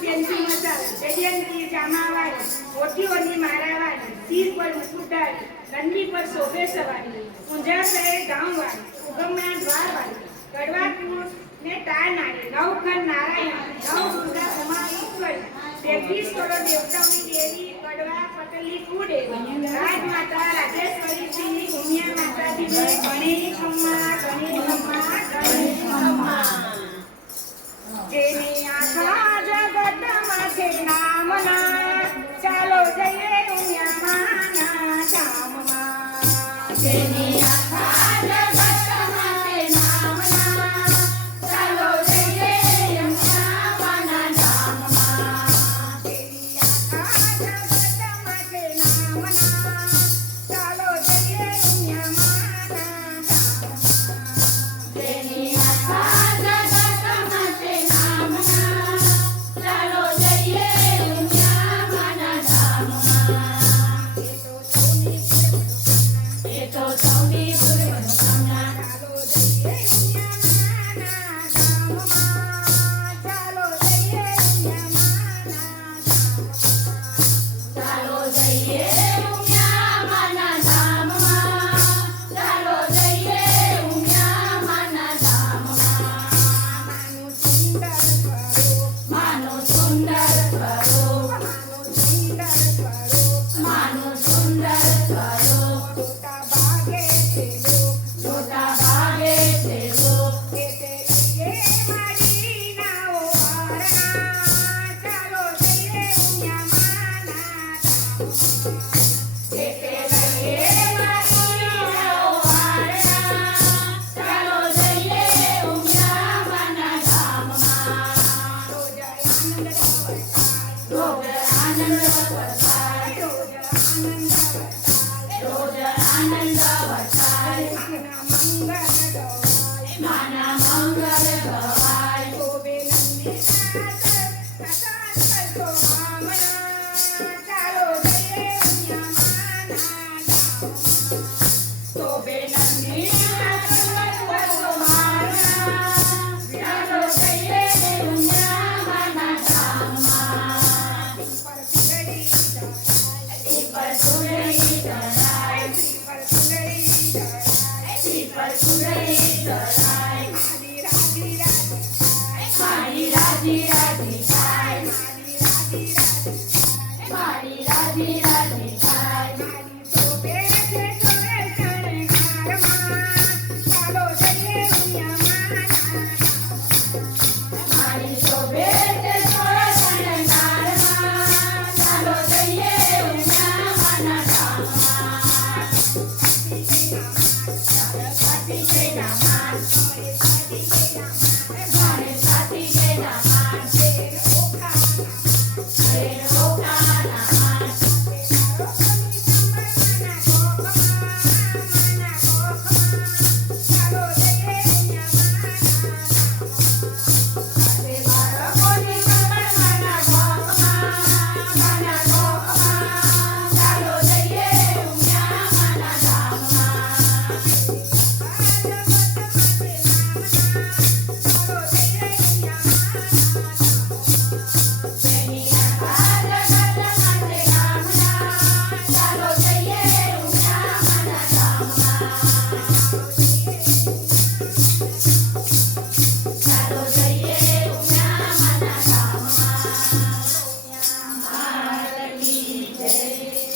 pencil મસાલા જયંતી જામાવાળી ઓટીઓની મારાવાળી sir પર મુકુટાળી ગંડી પર શોભે સવારી ઊંઝા શહેર ગામવાળી ઉગમના દ્વારવાળી ગઢવાપુર ને ટાળનારી નવખંડ નારાયણ નવ દુર્ગા ઉમા ઈશ્વરી 33 કરોડ દેવતાઓની દેવી ગઢવા પટલી કુળદેવી રાજમાતા રાજેશ્વરી શ્રી ઉમિયા માતાજી ગણેશ અમ્મા જેની આખા જગતમાં છે નામના ચાલો જઈએ ઉમિયા માના ધામમાં જેની આખા જગતમાં છે નામના ચાલો જઈએ ઉમિયા માના ધામમાં જેની આખા જગતમાં છે નામના ચાલો જઈએ ઉમિયા માના ધામમાં જેની આખા આનંદ વરસાય